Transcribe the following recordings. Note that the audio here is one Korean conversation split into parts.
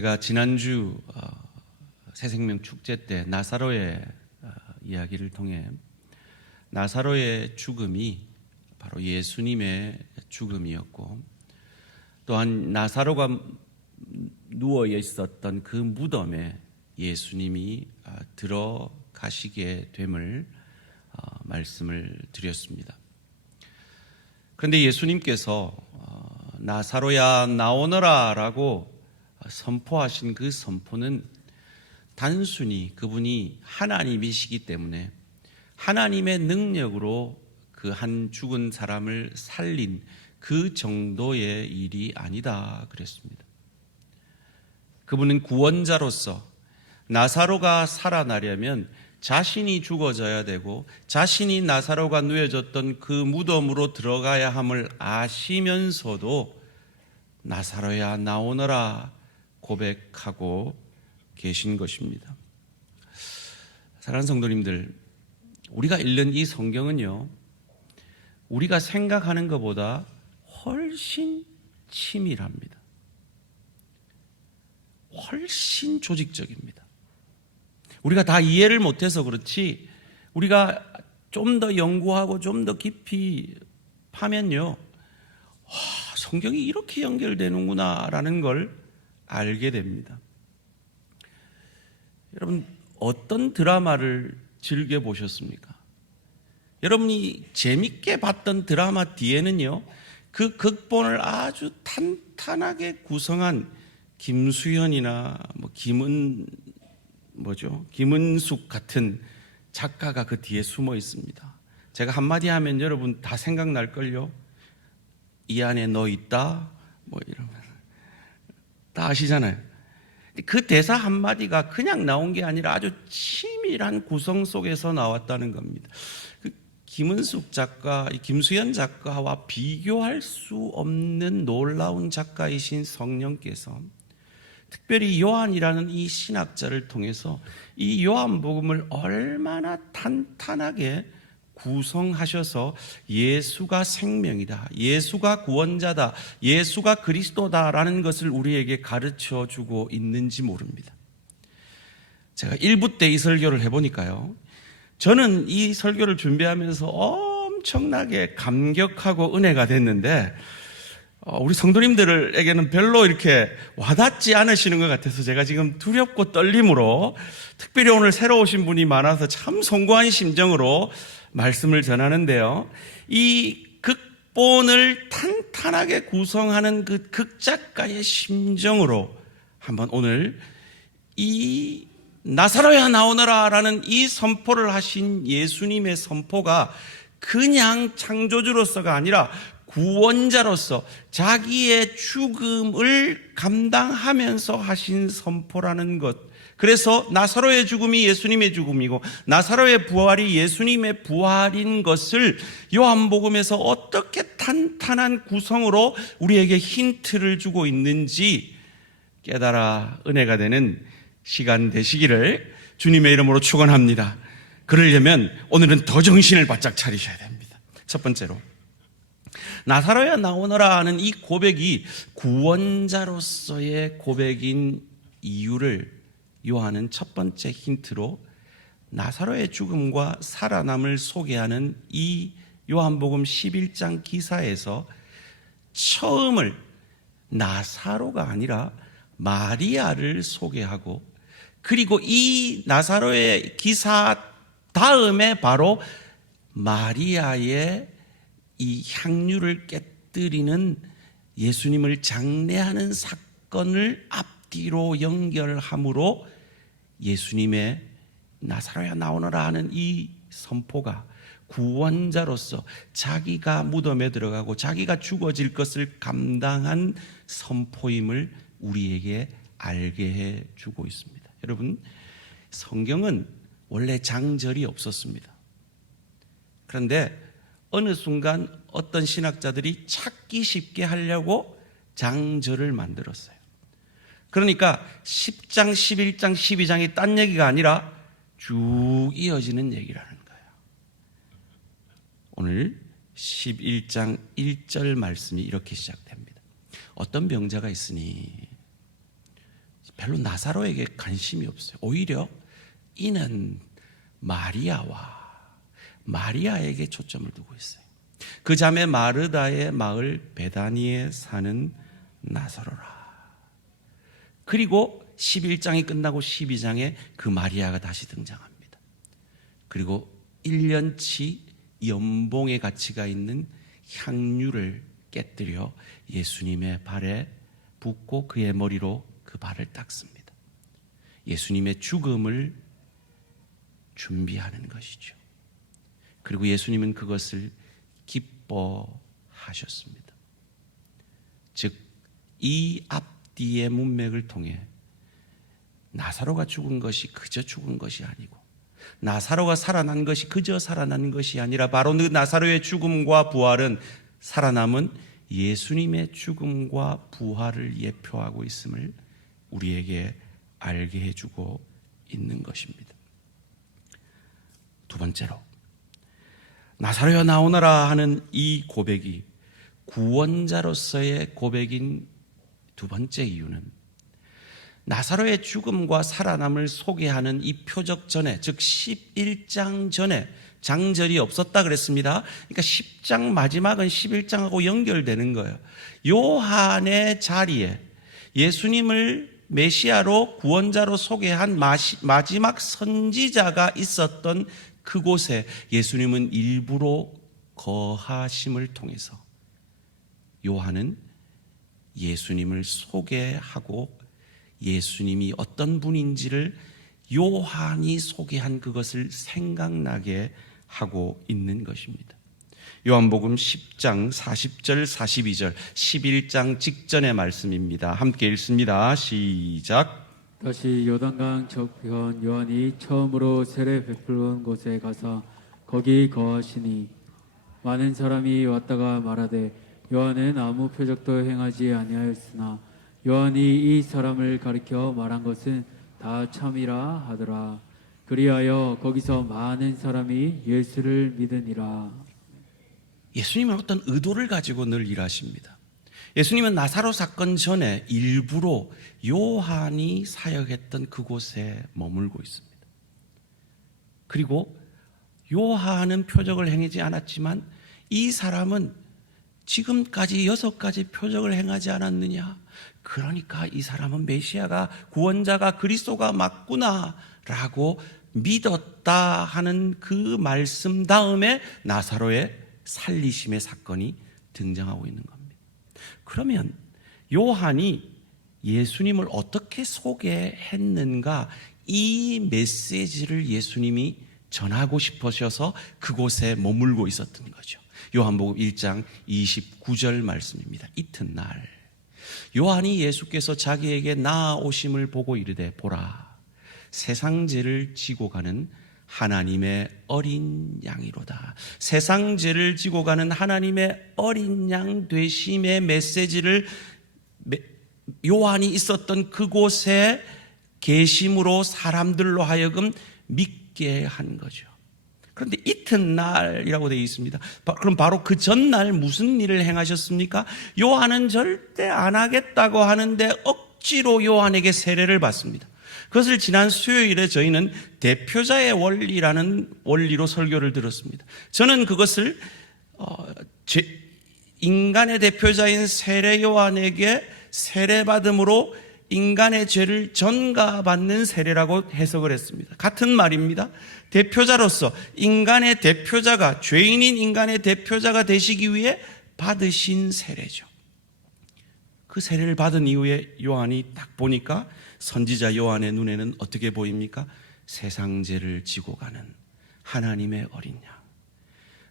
제가 지난주 새생명 축제 때 나사로의 이야기를 통해 나사로의 죽음이 바로 예수님의 죽음이었고, 또한 나사로가 누워 있었던 그 무덤에 예수님이 들어가시게 됨을 말씀을 드렸습니다. 그런데 예수님께서 나사로야 나오너라 라고 선포하신 그 선포는 단순히 그분이 하나님이시기 때문에 하나님의 능력으로 그 한 죽은 사람을 살린 그 정도의 일이 아니다 그랬습니다. 그분은 구원자로서 나사로가 살아나려면 자신이 죽어져야 되고 자신이 나사로가 누워졌던 그 무덤으로 들어가야 함을 아시면서도 나사로야 나오너라 고백하고 계신 것입니다. 사랑하는 성도님들, 우리가 읽는 이 성경은요, 우리가 생각하는 것보다 훨씬 치밀합니다. 훨씬 조직적입니다. 우리가 다 이해를 못해서 그렇지, 우리가 좀 더 연구하고 좀 더 깊이 파면요, 성경이 이렇게 연결되는구나 라는 걸 알게 됩니다. 여러분, 어떤 드라마를 즐겨보셨습니까? 여러분이 재밌게 봤던 드라마 뒤에는요, 그 극본을 아주 탄탄하게 구성한 김수현이나 김은숙 같은 작가가 그 뒤에 숨어 있습니다. 제가 한마디 하면 여러분 다 생각날걸요. 이 안에 너 있다, 이러면 다 아시잖아요. 그 대사 한마디가 그냥 나온 게 아니라 아주 치밀한 구성 속에서 나왔다는 겁니다. 그 김은숙 작가, 김수현 작가와 비교할 수 없는 놀라운 작가이신 성령께서 특별히 요한이라는 이 신학자를 통해서 이 요한복음을 얼마나 탄탄하게 구성하셔서 예수가 생명이다, 예수가 구원자다, 예수가 그리스도다라는 것을 우리에게 가르쳐 주고 있는지 모릅니다. 제가 1부 때 이 설교를 해보니까요, 저는 이 설교를 준비하면서 엄청나게 감격하고 은혜가 됐는데 우리 성도님들에게는 별로 이렇게 와닿지 않으시는 것 같아서 제가 지금 두렵고 떨림으로, 특별히 오늘 새로 오신 분이 많아서 참 송구한 심정으로 말씀을 전하는데요, 이 극본을 탄탄하게 구성하는 그 극작가의 심정으로 한번 오늘 이 나사로야 나오너라 라는 이 선포를 하신 예수님의 선포가 그냥 창조주로서가 아니라 구원자로서 자기의 죽음을 감당하면서 하신 선포라는 것, 그래서 나사로의 죽음이 예수님의 죽음이고 나사로의 부활이 예수님의 부활인 것을 요한복음에서 어떻게 탄탄한 구성으로 우리에게 힌트를 주고 있는지 깨달아 은혜가 되는 시간 되시기를 주님의 이름으로 축원합니다. 그러려면 오늘은 더 정신을 바짝 차리셔야 됩니다. 첫 번째로, 나사로야 나오너라 하는 이 고백이 구원자로서의 고백인 이유를 요한은 첫 번째 힌트로 나사로의 죽음과 살아남을 소개하는 이 요한복음 11장 기사에서 처음을 나사로가 아니라 마리아를 소개하고, 그리고 이 나사로의 기사 다음에 바로 마리아의 이 향유를 깨뜨리는 예수님을 장례하는 사건을 앞뒤로 연결함으로 예수님의 나사로야 나오너라 하는 이 선포가 구원자로서 자기가 무덤에 들어가고 자기가 죽어질 것을 감당한 선포임을 우리에게 알게 해주고 있습니다. 여러분, 성경은 원래 장절이 없었습니다. 그런데 어느 순간 어떤 신학자들이 찾기 쉽게 하려고 장절을 만들었어요. 그러니까 10장, 11장, 12장이 딴 얘기가 아니라 쭉 이어지는 얘기라는 거예요. 오늘 11장 1절 말씀이 이렇게 시작됩니다. 어떤 병자가 있으니 별로 나사로에게 관심이 없어요. 오히려 이는 마리아에게 초점을 두고 있어요. 그 자매 마르다의 마을 베다니에 사는 나사로라. 그리고 11장이 끝나고 12장에 그 마리아가 다시 등장합니다. 그리고 1년치 연봉의 가치가 있는 향유를 깨뜨려 예수님의 발에 붓고 그의 머리로 그 발을 닦습니다. 예수님의 죽음을 준비하는 것이죠. 그리고 예수님은 그것을 기뻐하셨습니다. 즉, 이 앞뒤의 문맥을 통해 나사로가 죽은 것이 그저 죽은 것이 아니고, 나사로가 살아난 것이 그저 살아난 것이 아니라, 바로 그 나사로의 죽음과 부활은 살아남은 예수님의 죽음과 부활을 예표하고 있음을 우리에게 알게 해주고 있는 것입니다. 두 번째로, 나사로야 나오너라 하는 이 고백이 구원자로서의 고백인 두 번째 이유는, 나사로의 죽음과 살아남을 소개하는 이 표적 전에, 즉 11장 전에 장절이 없었다 그랬습니다. 그러니까 10장 마지막은 11장하고 연결되는 거예요. 요한의 자리에 예수님을 메시아로 구원자로 소개한 마지막 선지자가 있었던 그곳에 예수님은 일부러 거하심을 통해서 요한은 예수님을 소개하고 예수님이 어떤 분인지를 요한이 소개한 그것을 생각나게 하고 있는 것입니다. 요한복음 10장 40절 42절 11장 직전의 말씀입니다. 함께 읽습니다. 시작. 다시 요단강 저편 요한이 처음으로 세례 베풀던 곳에 가서 거기 거하시니 많은 사람이 왔다가 말하되 요한은 아무 표적도 행하지 아니하였으나 요한이 이 사람을 가리켜 말한 것은 다 참이라 하더라. 그리하여 거기서 많은 사람이 예수를 믿으니라. 예수님은 어떤 의도를 가지고 늘 일하십니다. 예수님은 나사로 사건 전에 일부러 요한이 사역했던 그곳에 머물고 있습니다. 그리고 요한은 표적을 행하지 않았지만 이 사람은 지금까지 6가지 표적을 행하지 않았느냐? 그러니까 이 사람은 메시아가, 구원자가, 그리스도가 맞구나 라고 믿었다 하는 그 말씀 다음에 나사로의 살리심의 사건이 등장하고 있는 겁니다. 그러면 요한이 예수님을 어떻게 소개했는가, 이 메시지를 예수님이 전하고 싶으셔서 그곳에 머물고 있었던 거죠. 요한복음 1장 29절 말씀입니다. 이튿날 요한이 예수께서 자기에게 나아오심을 보고 이르되 보라, 세상 죄를 지고 가는 하나님의 어린 양이로다. 세상 죄를 지고 가는 하나님의 어린 양 되심의 메시지를 요한이 있었던 그곳에 계심으로 사람들로 하여금 믿게 한 거죠. 그런데 이튿날이라고 되어 있습니다. 그럼 바로 그 전날 무슨 일을 행하셨습니까? 요한은 절대 안 하겠다고 하는데 억지로 요한에게 세례를 받습니다. 그것을 지난 수요일에 저희는 대표자의 원리라는 원리로 설교를 들었습니다. 저는 그것을 인간의 대표자인 세례 요한에게 세례받음으로 인간의 죄를 전가받는 세례라고 해석을 했습니다. 같은 말입니다. 대표자로서 인간의 대표자가, 죄인인 인간의 대표자가 되시기 위해 받으신 세례죠. 그 세례를 받은 이후에 요한이 딱 보니까 선지자 요한의 눈에는 어떻게 보입니까? 세상 죄를 지고 가는 하나님의 어린 양,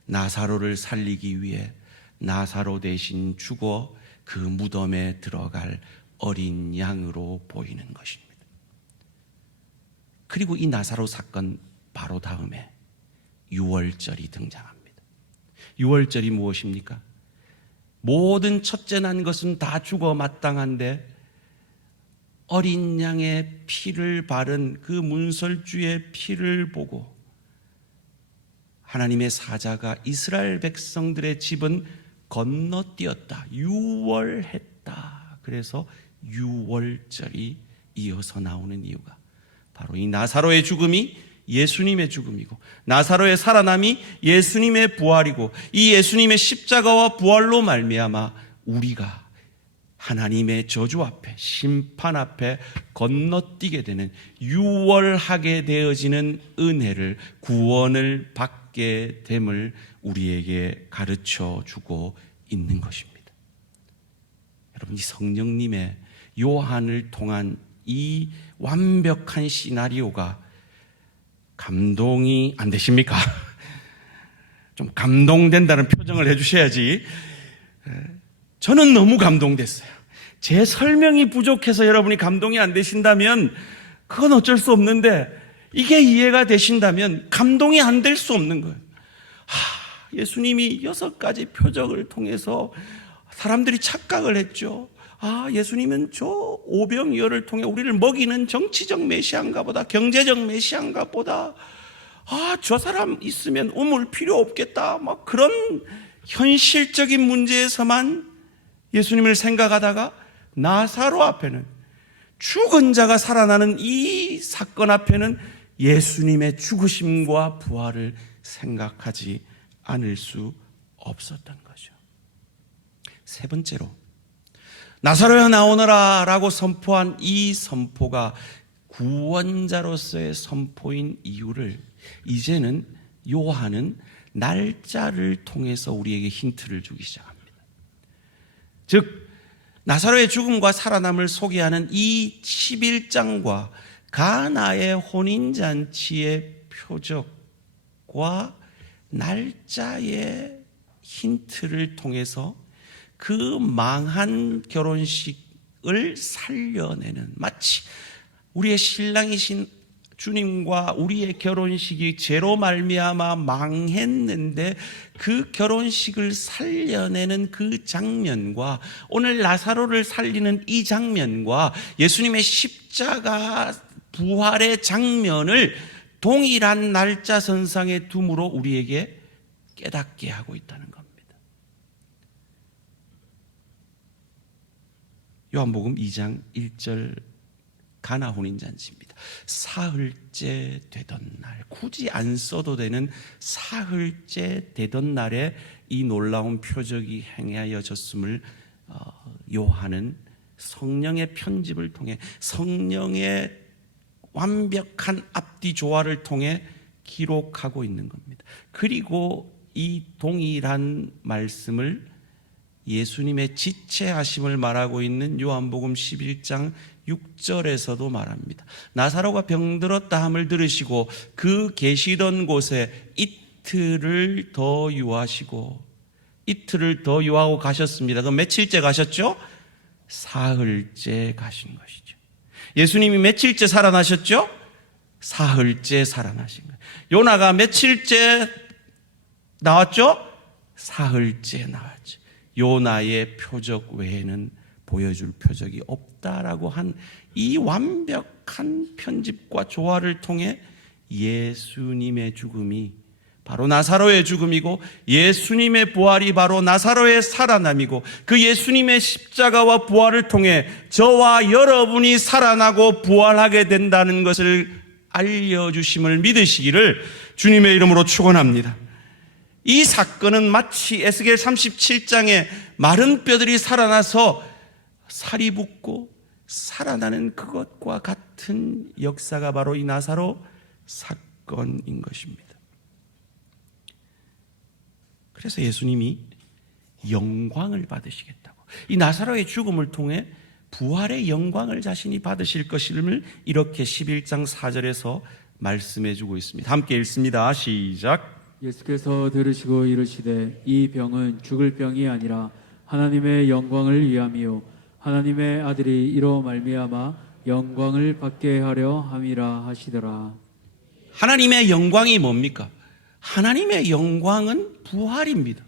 나사로를 살리기 위해 나사로 대신 죽어 그 무덤에 들어갈 어린 양으로 보이는 것입니다. 그리고 이 나사로 사건 바로 다음에 유월절이 등장합니다. 유월절이 무엇입니까? 모든 첫째 난 것은 다 죽어 마땅한데 어린 양의 피를 바른 그 문설주의 피를 보고 하나님의 사자가 이스라엘 백성들의 집은 건너뛰었다, 유월했다. 그래서 유월절이 이어서 나오는 이유가 바로 이 나사로의 죽음이 예수님의 죽음이고 나사로의 살아남이 예수님의 부활이고 이 예수님의 십자가와 부활로 말미암아 우리가 하나님의 저주 앞에 심판 앞에 건너뛰게 되는 유월하게 되어지는 은혜를 구원을 받게 됨을 우리에게 가르쳐 주고 있는 것입니다. 여러분, 이 성령님의 요한을 통한 이 완벽한 시나리오가 감동이 안 되십니까? 좀 감동된다는 표정을 해주셔야지. 저는 너무 감동됐어요. 제 설명이 부족해서 여러분이 감동이 안 되신다면 그건 어쩔 수 없는데 이게 이해가 되신다면 감동이 안 될 수 없는 거예요. 예수님이 6가지 표적을 통해서 사람들이 착각을 했죠. 예수님은 저 오병이어를 통해 우리를 먹이는 정치적 메시아인가 보다, 경제적 메시아인가 보다, 저 사람 있으면 우물 필요 없겠다, 막 그런 현실적인 문제에서만 예수님을 생각하다가 나사로 앞에는, 죽은 자가 살아나는 이 사건 앞에는 예수님의 죽으심과 부활을 생각하지 않을 수 없었던 거죠. 세 번째로, 나사로야 나오너라 라고 선포한 이 선포가 구원자로서의 선포인 이유를 이제는 요한은 날짜를 통해서 우리에게 힌트를 주기 시작합니다. 즉 나사로의 죽음과 살아남을 소개하는 이 11장과 가나의 혼인잔치의 표적과 날짜의 힌트를 통해서 그 망한 결혼식을 살려내는, 마치 우리의 신랑이신 주님과 우리의 결혼식이 죄로 말미암아 망했는데 그 결혼식을 살려내는 그 장면과 오늘 나사로를 살리는 이 장면과 예수님의 십자가 부활의 장면을 동일한 날짜선상에 둠으로 우리에게 깨닫게 하고 있다는 겁니다. 요한복음 2장 1절 가나 혼인잔치입니다. 사흘째 되던 날, 굳이 안 써도 되는 사흘째 되던 날에 이 놀라운 표적이 행하여졌음을 요한은 성령의 편집을 통해, 성령의 완벽한 앞뒤 조화를 통해 기록하고 있는 겁니다. 그리고 이 동일한 말씀을 예수님의 지체하심을 말하고 있는 요한복음 11장 6절에서도 말합니다. 나사로가 병들었다 함을 들으시고 그 계시던 곳에 이틀을 더 유하시고, 이틀을 더 유하고 가셨습니다. 그럼 며칠째 가셨죠? 사흘째 가신 것이죠. 예수님이 며칠째 살아나셨죠? 사흘째 살아나신 거예요. 요나가 며칠째 나왔죠? 사흘째 나왔죠. 요나의 표적 외에는 보여줄 표적이 없다라고 한 이 완벽한 편집과 조화를 통해 예수님의 죽음이 바로 나사로의 죽음이고 예수님의 부활이 바로 나사로의 살아남이고 그 예수님의 십자가와 부활을 통해 저와 여러분이 살아나고 부활하게 된다는 것을 알려주심을 믿으시기를 주님의 이름으로 축원합니다. 이 사건은 마치 에스겔 37장에 마른 뼈들이 살아나서 살이 붙고 살아나는 그것과 같은 역사가 바로 이 나사로 사건인 것입니다. 그래서 예수님이 영광을 받으시겠다고, 이 나사로의 죽음을 통해 부활의 영광을 자신이 받으실 것임을 이렇게 11장 4절에서 말씀해 주고 있습니다. 함께 읽습니다. 시작. 예수께서 들으시고 이르시되 이 병은 죽을 병이 아니라 하나님의 영광을 위함이요 하나님의 아들이 이로 말미암아 영광을 받게 하려 함이라 하시더라. 하나님의 영광이 뭡니까? 하나님의 영광은 부활입니다.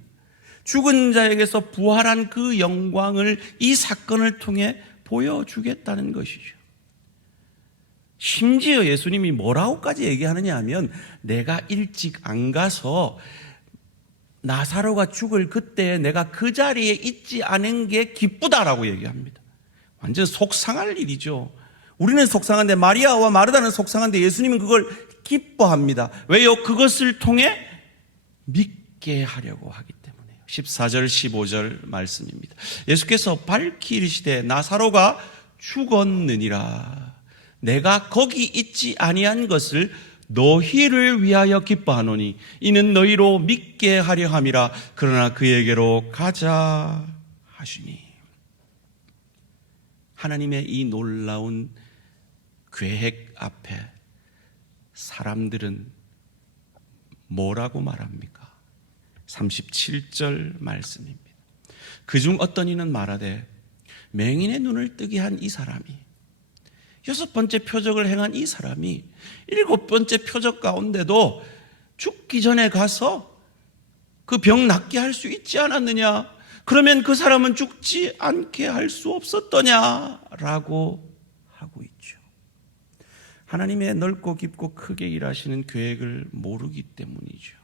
죽은 자에게서 부활한 그 영광을 이 사건을 통해 보여주겠다는 것이죠. 심지어 예수님이 뭐라고까지 얘기하느냐 하면, 내가 일찍 안 가서 나사로가 죽을 그때 내가 그 자리에 있지 않은 게 기쁘다라고 얘기합니다. 완전 속상할 일이죠. 우리는 속상한데, 마리아와 마르다는 속상한데 예수님은 그걸 기뻐합니다. 왜요? 그것을 통해 믿게 하려고 하기 때문에요. 14절 15절 말씀입니다. 예수께서 밝히 이르시되 나사로가 죽었느니라. 내가 거기 있지 아니한 것을 너희를 위하여 기뻐하노니 이는 너희로 믿게 하려 함이라. 그러나 그에게로 가자 하시니. 하나님의 이 놀라운 계획 앞에 사람들은 뭐라고 말합니까? 37절 말씀입니다. 그중 어떤 이는 말하되 맹인의 눈을 뜨게 한 이 사람이, 6번째 표적을 행한 이 사람이 7번째 표적 가운데도 죽기 전에 가서 그 병 낫게 할 수 있지 않았느냐? 그러면 그 사람은 죽지 않게 할 수 없었더냐라고 하고 있죠. 하나님의 넓고 깊고 크게 일하시는 계획을 모르기 때문이죠.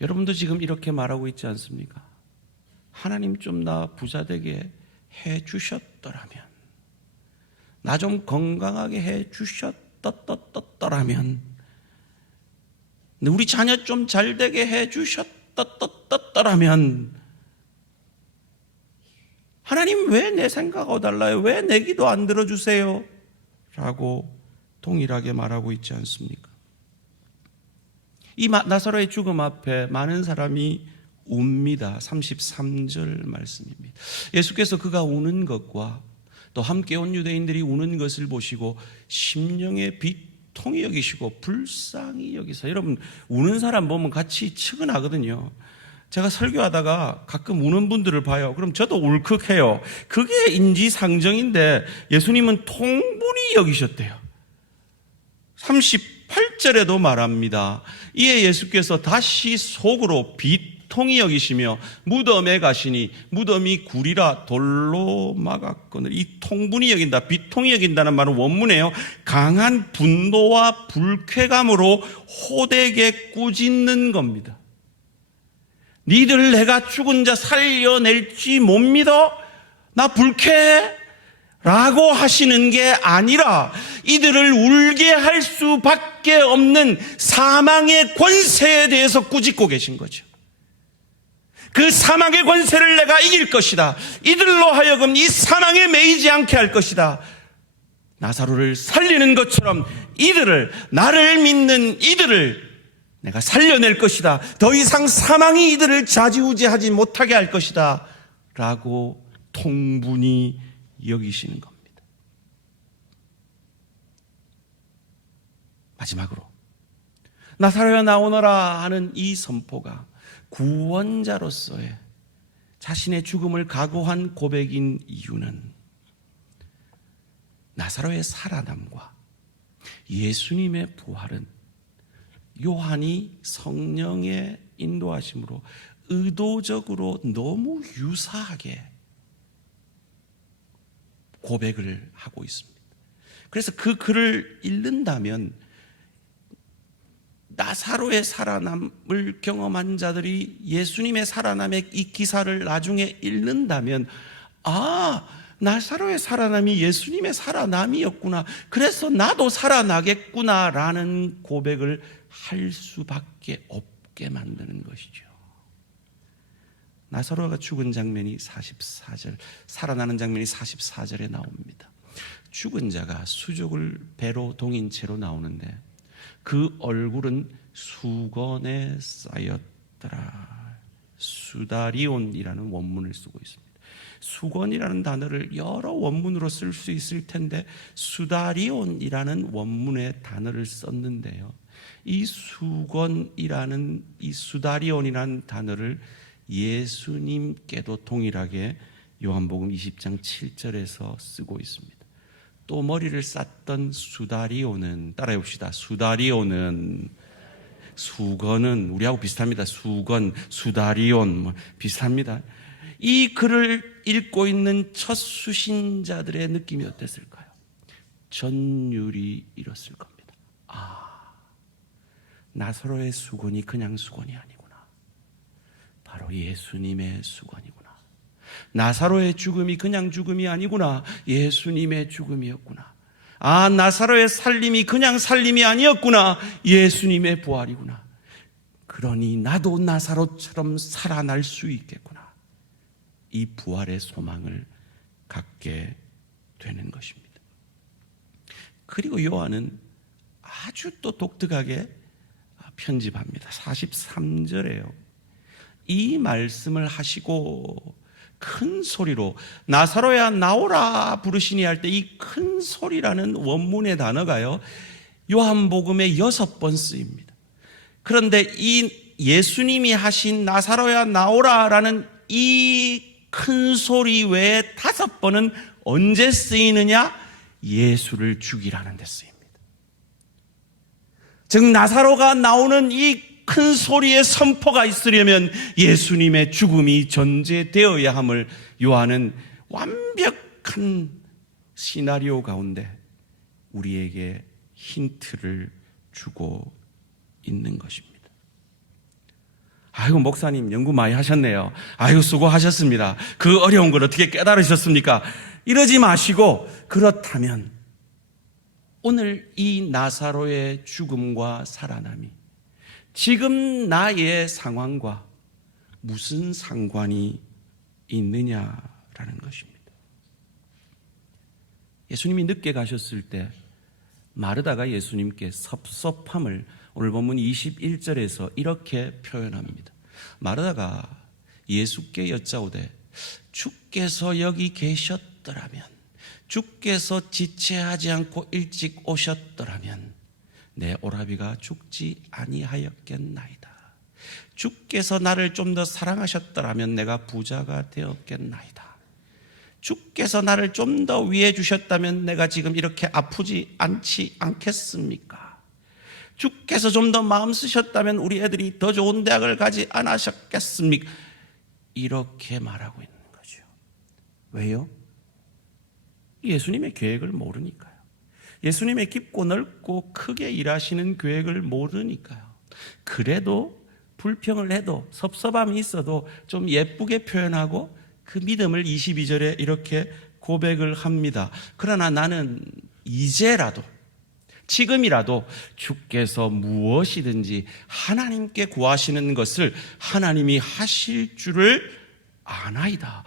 여러분도 지금 이렇게 말하고 있지 않습니까? 하나님 좀 나 부자 되게 해 주셨더라면, 나 좀 건강하게 해 주셨더라면, 우리 자녀 좀 잘 되게 해 주셨더라면, 하나님 왜 내 생각하고 달라요? 왜 내 기도 안 들어주세요? 라고 동일하게 말하고 있지 않습니까? 이 나사로의 죽음 앞에 많은 사람이 웁니다. 33절 말씀입니다. 예수께서 그가 우는 것과 또 함께 온 유대인들이 우는 것을 보시고 심령의 비통히 여기시고 불쌍히 여기사. 여러분, 우는 사람 보면 같이 측은하거든요. 제가 설교하다가 가끔 우는 분들을 봐요. 그럼 저도 울컥해요. 그게 인지상정인데 예수님은 통분히 여기셨대요. 38절에도 말합니다. 이에 예수께서 다시 속으로 비통히 여기시며 무덤에 가시니 무덤이 굴이라 돌로 막았거늘. 이 통분히 여긴다, 비통히 여긴다는 말은 원문이에요. 강한 분노와 불쾌감으로 호되게 꾸짖는 겁니다. 니들 내가 죽은 자 살려낼지 못 믿어? 나 불쾌해? 라고 하시는 게 아니라 이들을 울게 할 수밖에 없는 사망의 권세에 대해서 꾸짖고 계신 거죠. 그 사망의 권세를 내가 이길 것이다. 이들로 하여금 이 사망에 매이지 않게 할 것이다. 나사로를 살리는 것처럼 이들을, 나를 믿는 이들을 내가 살려낼 것이다. 더 이상 사망이 이들을 좌지우지하지 못하게 할 것이다. 라고 통분히 여기시는 겁니다. 마지막으로 나사로야 나오너라 하는 이 선포가 구원자로서의 자신의 죽음을 각오한 고백인 이유는 나사로의 살아남과 예수님의 부활은 요한이 성령의 인도하심으로 의도적으로 너무 유사하게 고백을 하고 있습니다. 그래서 그 글을 읽는다면 나사로의 살아남을 경험한 자들이 예수님의 살아남의 이 기사를 나중에 읽는다면, 아, 나사로의 살아남이 예수님의 살아남이었구나, 그래서 나도 살아나겠구나 라는 고백을 할 수밖에 없게 만드는 것이죠. 나사로가 죽은 장면이 44절, 살아나는 장면이 44절에 나옵니다. 죽은 자가 수족을 배로 동인 채로 나오는데 그 얼굴은 수건에 쌓였더라. 수다리온이라는 원문을 쓰고 있습니다. 수건이라는 단어를 여러 원문으로 쓸 수 있을 텐데 수다리온이라는 원문의 단어를 썼는데요, 이 수건이라는, 이 수다리온이라는 단어를 예수님께도 동일하게 요한복음 20장 7절에서 쓰고 있습니다. 또 머리를 쌌던 수다리온은, 따라해 봅시다. 수다리온은, 수건은 우리하고 비슷합니다. 수건, 수다리온 비슷합니다. 이 글을 읽고 있는 첫 수신자들의 느낌이 어땠을까요? 전율이 일었을 겁니다. 아, 나사로의 수건이 그냥 수건이 아니구나. 바로 예수님의 수건이구나. 나사로의 죽음이 그냥 죽음이 아니구나. 예수님의 죽음이었구나. 아, 나사로의 살림이 그냥 살림이 아니었구나. 예수님의 부활이구나. 그러니 나도 나사로처럼 살아날 수 있겠구나. 이 부활의 소망을 갖게 되는 것입니다. 그리고 요한은 아주 또 독특하게 편집합니다. 43절에요. 이 말씀을 하시고 큰 소리로 나사로야 나오라 부르시니 할 때 이 큰 소리라는 원문의 단어가요, 요한복음에 6번 쓰입니다. 그런데 이 예수님이 하신 나사로야 나오라라는 이 큰 소리 외에 5번은 언제 쓰이느냐? 예수를 죽이라는 데 쓰입니다. 즉 나사로가 나오는 이 큰 소리의 선포가 있으려면 예수님의 죽음이 전제되어야 함을 요한은 완벽한 시나리오 가운데 우리에게 힌트를 주고 있는 것입니다. 아이고 목사님 연구 많이 하셨네요. 아이고 수고하셨습니다. 그 어려운 걸 어떻게 깨달으셨습니까? 이러지 마시고, 그렇다면 오늘 이 나사로의 죽음과 살아남이 지금 나의 상황과 무슨 상관이 있느냐라는 것입니다. 예수님이 늦게 가셨을 때 마르다가 예수님께 섭섭함을 오늘 본문 21절에서 이렇게 표현합니다. 마르다가 예수께 여짜오되 주께서 여기 계셨더라면, 주께서 지체하지 않고 일찍 오셨더라면 내 오라비가 죽지 아니하였겠나이다. 주께서 나를 좀 더 사랑하셨더라면 내가 부자가 되었겠나이다. 주께서 나를 좀 더 위해 주셨다면 내가 지금 이렇게 아프지 않겠습니까? 주께서 좀 더 마음 쓰셨다면 우리 애들이 더 좋은 대학을 가지 않으셨겠습니까? 이렇게 말하고 있는 거죠. 왜요? 예수님의 계획을 모르니까요. 예수님의 깊고 넓고 크게 일하시는 계획을 모르니까요. 그래도 불평을 해도 섭섭함이 있어도 좀 예쁘게 표현하고 그 믿음을 22절에 이렇게 고백을 합니다. 그러나 나는 이제라도, 지금이라도 주께서 무엇이든지 하나님께 구하시는 것을 하나님이 하실 줄을 아나이다.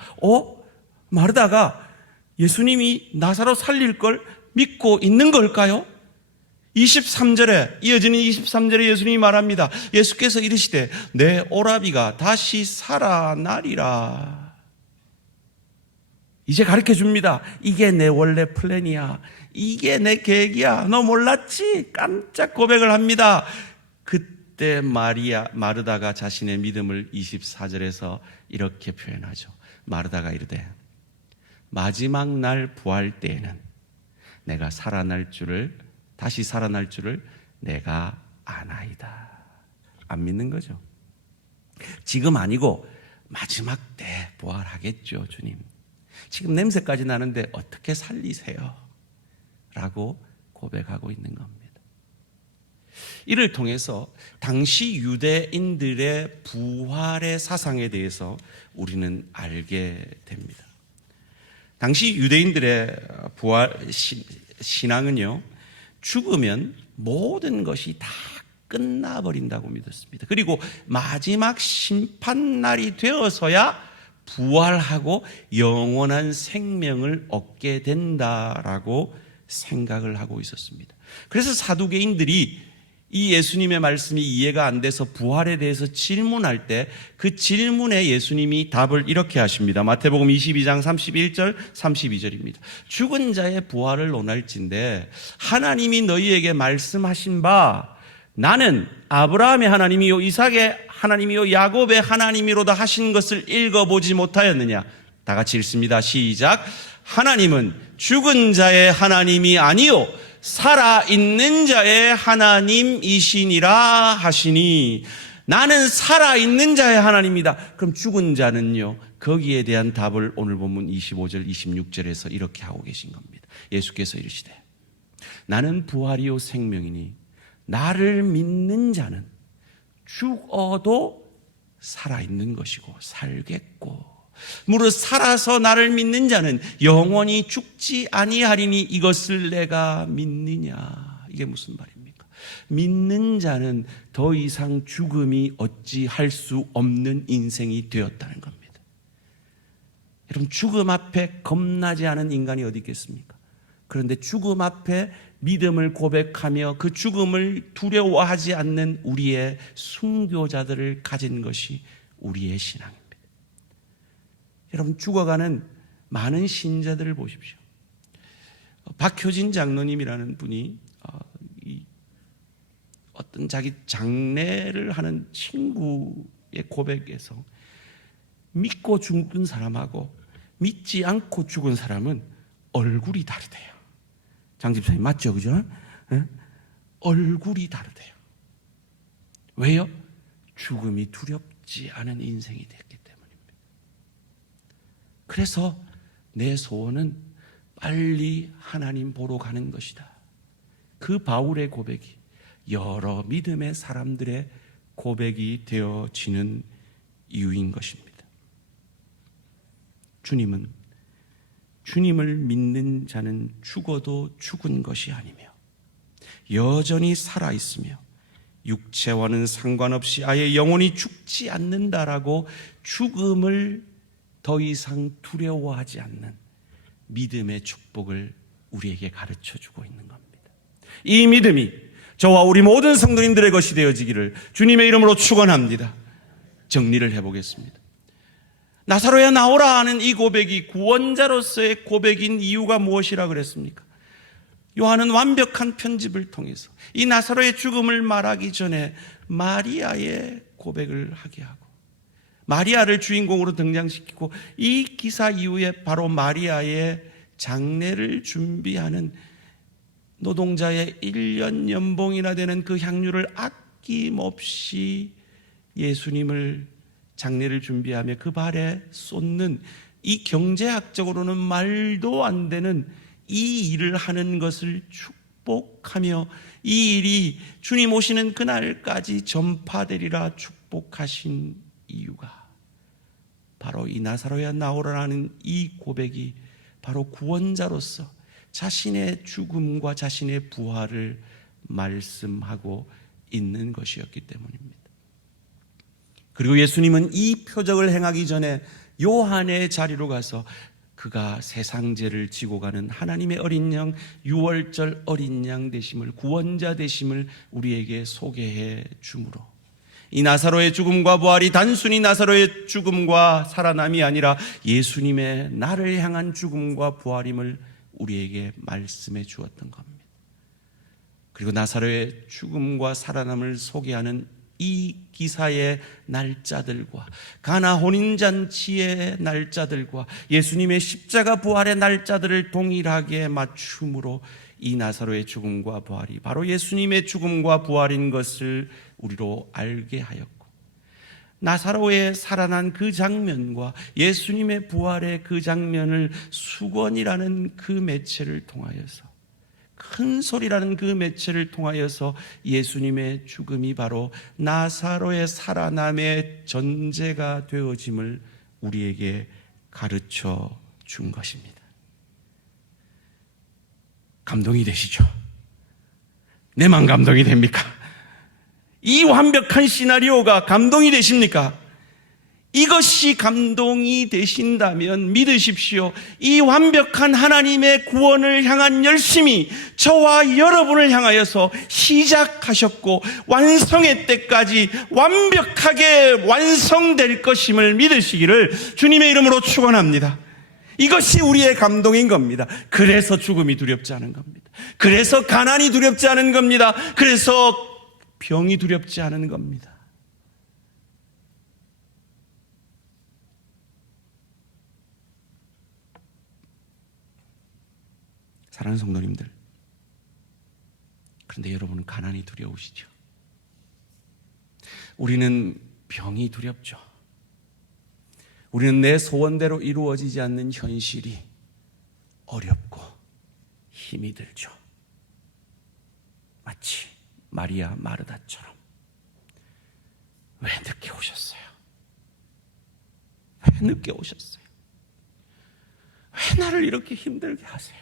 마르다가 예수님이 나사로 살릴 걸 믿고 있는 걸까요? 23절에, 이어지는 23절에 예수님이 말합니다. 예수께서 이르시되 내 오라비가 다시 살아나리라. 이제 가르쳐 줍니다. 이게 내 원래 플랜이야. 이게 내 계획이야. 너 몰랐지? 깜짝 고백을 합니다. 그때 마르다가 자신의 믿음을 24절에서 이렇게 표현하죠. 마르다가 이르되 마지막 날 부활 때에는 내가 다시 살아날 줄을 내가 아나이다. 안 믿는 거죠. 지금 아니고 마지막 때 부활하겠죠, 주님. 지금 냄새까지 나는데 어떻게 살리세요? 라고 고백하고 있는 겁니다. 이를 통해서 당시 유대인들의 부활의 사상에 대해서 우리는 알게 됩니다. 당시 유대인들의 부활 신앙은요, 죽으면 모든 것이 다 끝나버린다고 믿었습니다. 그리고 마지막 심판날이 되어서야 부활하고 영원한 생명을 얻게 된다라고 생각을 하고 있었습니다. 그래서 사두개인들이 이 예수님의 말씀이 이해가 안 돼서 부활에 대해서 질문할 때 그 질문에 예수님이 답을 이렇게 하십니다. 마태복음 22장 31절 32절입니다. 죽은 자의 부활을 논할진대 하나님이 너희에게 말씀하신 바 나는 아브라함의 하나님이요 이삭의 하나님이요 야곱의 하나님이로다 하신 것을 읽어보지 못하였느냐. 다 같이 읽습니다. 시작. 하나님은 죽은 자의 하나님이 아니요 살아있는 자의 하나님이시니라 하시니, 나는 살아있는 자의 하나님이다. 그럼 죽은 자는요? 거기에 대한 답을 오늘 본문 25절 26절에서 이렇게 하고 계신 겁니다. 예수께서 이르시되 나는 부활이요 생명이니 나를 믿는 자는 죽어도 살아있는 것이고 살겠고 무릇 살아서 나를 믿는 자는 영원히 죽지 아니하리니 이것을 내가 믿느냐. 이게 무슨 말입니까? 믿는 자는 더 이상 죽음이 어찌할 수 없는 인생이 되었다는 겁니다. 여러분, 죽음 앞에 겁나지 않은 인간이 어디 있겠습니까? 그런데 죽음 앞에 믿음을 고백하며 그 죽음을 두려워하지 않는 우리의 순교자들을 가진 것이 우리의 신앙입니다. 여러분, 죽어가는 많은 신자들을 보십시오. 박효진 장로님이라는 분이 어떤 자기 장례를 하는 친구의 고백에서 믿고 죽은 사람하고 믿지 않고 죽은 사람은 얼굴이 다르대요. 장 집사님 맞죠? 그죠? 네? 얼굴이 다르대요. 왜요? 죽음이 두렵지 않은 인생이 됐기 때문입니다. 그래서 내 소원은 빨리 하나님 보러 가는 것이다. 그 바울의 고백이 여러 믿음의 사람들의 고백이 되어지는 이유인 것입니다. 주님은 주님을 믿는 자는 죽어도 죽은 것이 아니며 여전히 살아있으며 육체와는 상관없이 아예 영원히 죽지 않는다라고 죽음을 더 이상 두려워하지 않는 믿음의 축복을 우리에게 가르쳐주고 있는 겁니다. 이 믿음이 저와 우리 모든 성도님들의 것이 되어지기를 주님의 이름으로 축원합니다. 정리를 해보겠습니다. 나사로야 나오라 하는 이 고백이 구원자로서의 고백인 이유가 무엇이라 그랬습니까? 요한은 완벽한 편집을 통해서 이 나사로의 죽음을 말하기 전에 마리아의 고백을 하게 하고 마리아를 주인공으로 등장시키고 이 기사 이후에 바로 마리아의 장례를 준비하는 노동자의 1년 연봉이나 되는 그 향유를 아낌없이 예수님을 장례를 준비하며 그 발에 쏟는 이 경제학적으로는 말도 안 되는 이 일을 하는 것을 축복하며 이 일이 주님 오시는 그날까지 전파되리라 축복하신 이유가 바로 이 나사로야 나오라는 이 고백이 바로 구원자로서 자신의 죽음과 자신의 부활을 말씀하고 있는 것이었기 때문입니다. 그리고 예수님은 이 표적을 행하기 전에 요한의 자리로 가서 그가 세상 죄를 지고 가는 하나님의 어린 양, 유월절 어린 양 되심을, 구원자 되심을 우리에게 소개해 주므로 이 나사로의 죽음과 부활이 단순히 나사로의 죽음과 살아남이 아니라 예수님의 나를 향한 죽음과 부활임을 우리에게 말씀해 주었던 겁니다. 그리고 나사로의 죽음과 살아남을 소개하는 이 기사의 날짜들과 가나 혼인잔치의 날짜들과 예수님의 십자가 부활의 날짜들을 동일하게 맞춤으로 이 나사로의 죽음과 부활이 바로 예수님의 죽음과 부활인 것을 우리로 알게 하였고, 나사로의 살아난 그 장면과 예수님의 부활의 그 장면을 수건이라는 그 매체를 통하여서, 큰 소리라는 그 매체를 통하여서 예수님의 죽음이 바로 나사로의 살아남의 전제가 되어짐을 우리에게 가르쳐 준 것입니다. 감동이 되시죠? 내만 감동이 됩니까? 이 완벽한 시나리오가 감동이 되십니까? 이것이 감동이 되신다면 믿으십시오. 이 완벽한 하나님의 구원을 향한 열심이 저와 여러분을 향하여서 시작하셨고 완성의 때까지 완벽하게 완성될 것임을 믿으시기를 주님의 이름으로 축원합니다. 이것이 우리의 감동인 겁니다. 그래서 죽음이 두렵지 않은 겁니다. 그래서 가난이 두렵지 않은 겁니다. 그래서 병이 두렵지 않은 겁니다. 사랑하는 성도님들, 그런데 여러분은 가난이 두려우시죠? 우리는 병이 두렵죠. 우리는 내 소원대로 이루어지지 않는 현실이 어렵고 힘이 들죠. 마치 마리아 마르다처럼. 왜 늦게 오셨어요? 왜 늦게 오셨어요? 왜 나를 이렇게 힘들게 하세요?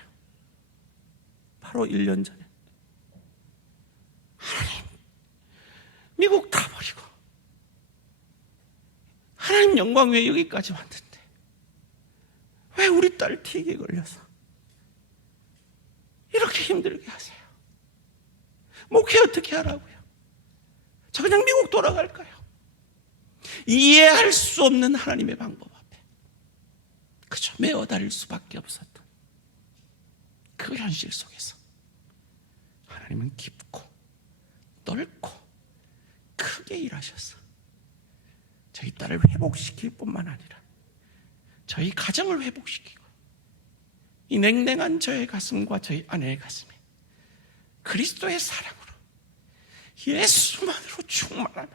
바로 1년 전에 하나님, 미국 다 버리고 하나님 영광 위에 여기까지 왔는데 왜 우리 딸 틱에 걸려서 이렇게 힘들게 하세요? 목회 어떻게 하라고요? 저 그냥 미국 돌아갈까요? 이해할 수 없는 하나님의 방법 앞에 그저 메어다릴 수밖에 없었던 그 현실 속에서 하나님은 깊고 넓고 크게 일하셔서 저희 딸을 회복시킬 뿐만 아니라 저희 가정을 회복시키고 이 냉랭한 저의 가슴과 저희 아내의 가슴에 그리스도의 사랑으로 예수만으로 충만함을,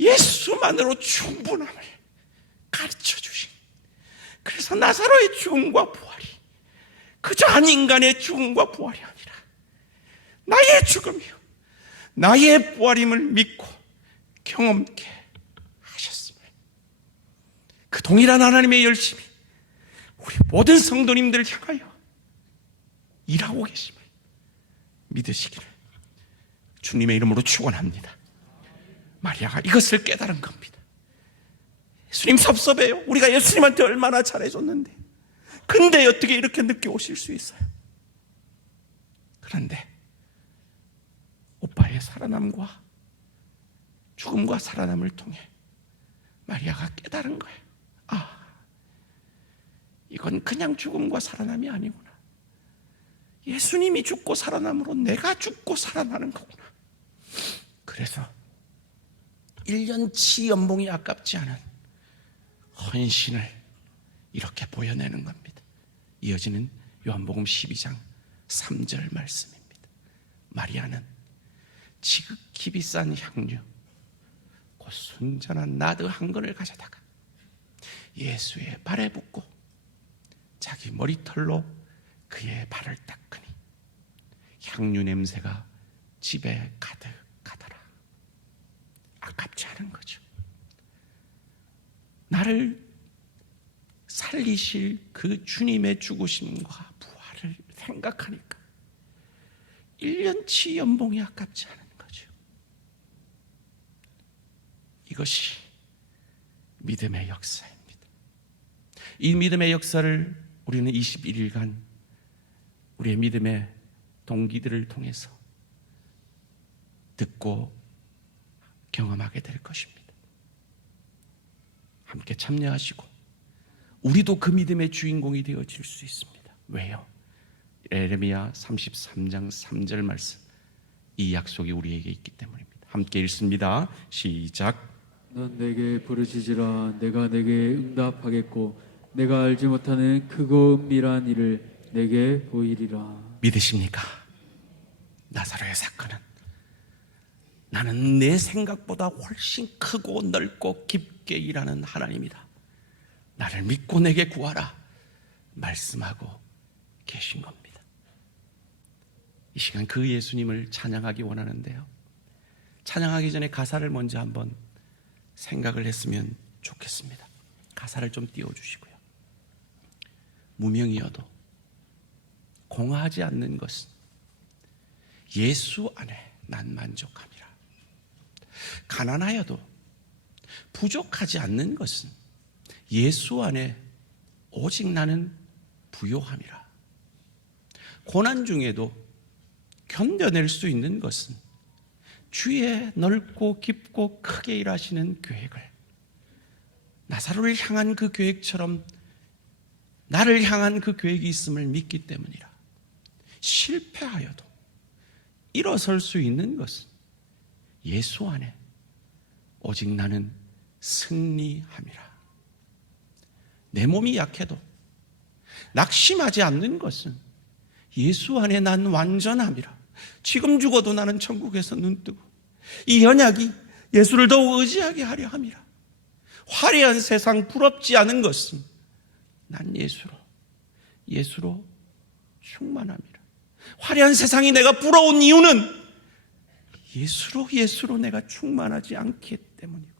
예수만으로 충분함을 가르쳐 주신, 그래서 나사로의 죽음과 부활이 그저 한 인간의 죽음과 부활이 아니라 나의 죽음이요 나의 부활임을 믿고 경험케 하셨음을, 그 동일한 하나님의 열심이 우리 모든 성도님들을 향하여 일하고 계심을 믿으시기를 주님의 이름으로 축원합니다. 마리아가 이것을 깨달은 겁니다. 예수님 섭섭해요. 우리가 예수님한테 얼마나 잘해줬는데 근데 어떻게 이렇게 늦게 오실 수 있어요? 그런데 오빠의 살아남과 죽음과 살아남을 통해 마리아가 깨달은 거예요. 아, 이건 그냥 죽음과 살아남이 아니구나. 예수님이 죽고 살아남으로 내가 죽고 살아나는 거구나. 그래서 1년치 연봉이 아깝지 않은 헌신을 이렇게 보여내는 겁니다. 이어지는 요한복음 12장 3절 말씀입니다. 마리아는 지극히 비싼 향유 곧 순전한 나드 한 건을 가져다가 예수의 발에 붓고 자기 머리털로 그의 발을 닦으니 향유 냄새가 집에 가득하더라. 아깝지 않은 거죠. 나를 살리실 그 주님의 죽으심과 부활을 생각하니까 1년치 연봉이 아깝지 않은 거죠. 이것이 믿음의 역사입니다. 이 믿음의 역사를 우리는 21일간 우리의 믿음의 동기들을 통해서 듣고 경험하게 될 것입니다. 함께 참여하시고 우리도 그 믿음의 주인공이 되어질 수 있습니다. 왜요? 예레미야 33장 3절 말씀, 이 약속이 우리에게 있기 때문입니다. 함께 읽습니다. 시작. 넌 내게 부르짖으라. 내가 내게 응답하겠고 내가 알지 못하는 크고 은밀한 일을 내게 보이리라. 믿으십니까? 나사로의 사건은 나는 내 생각보다 훨씬 크고 넓고 깊게 일하는 하나님이다, 나를 믿고 내게 구하라 말씀하고 계신 겁니다. 이 시간 그 예수님을 찬양하기 원하는데요, 찬양하기 전에 가사를 먼저 한번 생각을 했으면 좋겠습니다. 가사를 좀 띄워주시고요. 무명이어도 공허하지 않는 것은 예수 안에 난 만족함이라. 가난하여도 부족하지 않는 것은 예수 안에 오직 나는 부요함이라. 고난 중에도 견뎌낼 수 있는 것은 주의 넓고 깊고 크게 일하시는 계획을, 나사로를 향한 그 계획처럼 나를 향한 그 계획이 있음을 믿기 때문이라. 실패하여도 일어설 수 있는 것은 예수 안에 오직 나는 승리함이라. 내 몸이 약해도 낙심하지 않는 것은 예수 안에 난 완전함이라. 지금 죽어도 나는 천국에서 눈뜨고 이 연약이 예수를 더욱 의지하게 하려 함이라. 화려한 세상 부럽지 않은 것은 난 예수로 충만함이라. 화려한 세상이 내가 부러운 이유는 예수로 내가 충만하지 않기 때문이고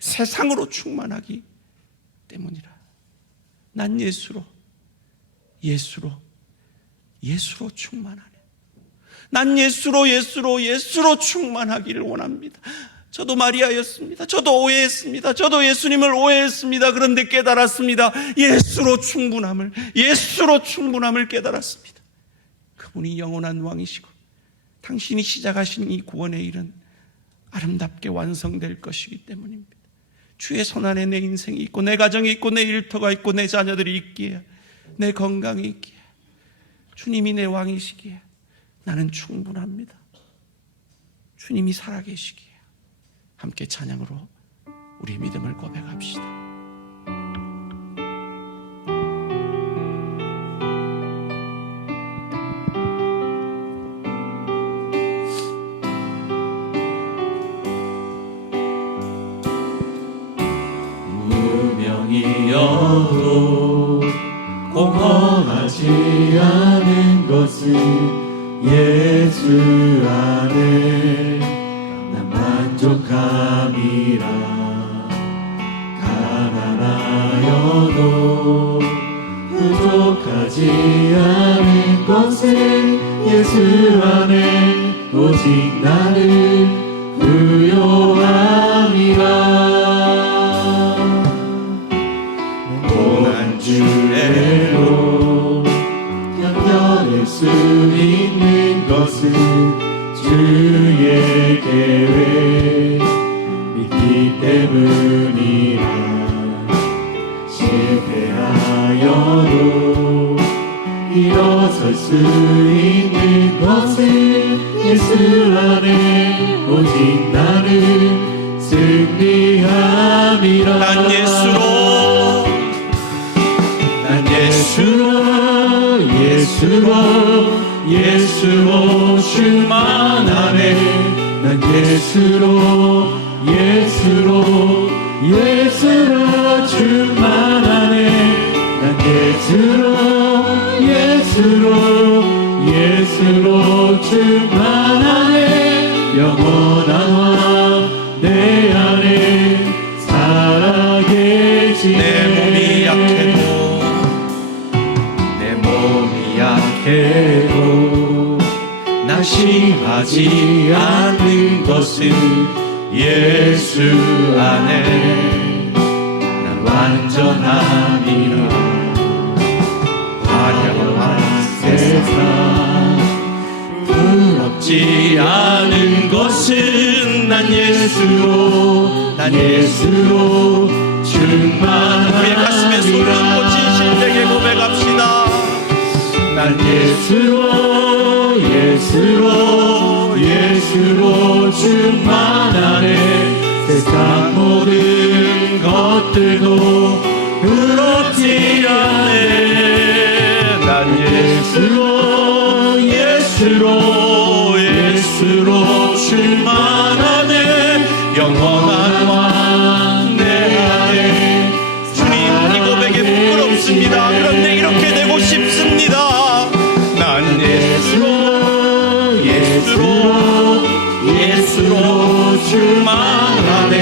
세상으로 충만하기 때문이라. 난 예수로 충만하네. 난 예수로 충만하기를 원합니다. 저도 마리아였습니다. 저도 오해했습니다. 저도 예수님을 오해했습니다. 그런데 깨달았습니다. 예수로 충분함을 깨달았습니다. 그분이 영원한 왕이시고 당신이 시작하신 이 구원의 일은 아름답게 완성될 것이기 때문입니다. 주의 손안에 내 인생이 있고 내 가정이 있고 내 일터가 있고 내 자녀들이 있기에, 내 건강이 있기에, 주님이 내 왕이시기에 나는 충분합니다. 주님이 살아계시기에 함께 찬양으로 우리의 믿음을 고백합시다. 무명이어도 공허하지 않은 것은 예수 안에 난 만족함이라. 가난하여도 부족하지 않은 것은 예수 안에 오직 나를 부요함이라. 주대로 견뎌낼 수 있는 것은 주의 계획 믿기 때문이라. 실패하여도 일어설 수 있는 것은 예수 안에 오직 나는 승리함이라. 난 예수로 충만하네. 난 예수로 충만하네. 난 예수로 충만하네. 영원한 왕 내 안에 살아계시네. 내 몸이 약해도 낙심하지 않는 것은 예수 안에 난 완전함이라. 화려한 세상 부럽지 않은 것은 난 예수로 충만함이라. 우리의 가슴에 소름 돋친 신에게 고백합시다. 난 예수로 충만하네. 세상 모든 것들도 부럽지 않네. 난 예수로 충만하네. 영원한 왕 내 안에. 주님, 이 고백에 부끄럽습니다. 그런데 이렇게 되고 싶습니다. 난 예수로 충만하네.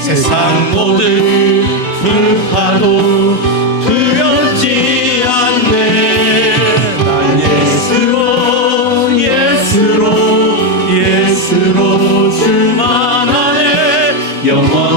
세상 모든 불파도 두렵지 않네. 난 예수로 충만하네. 영원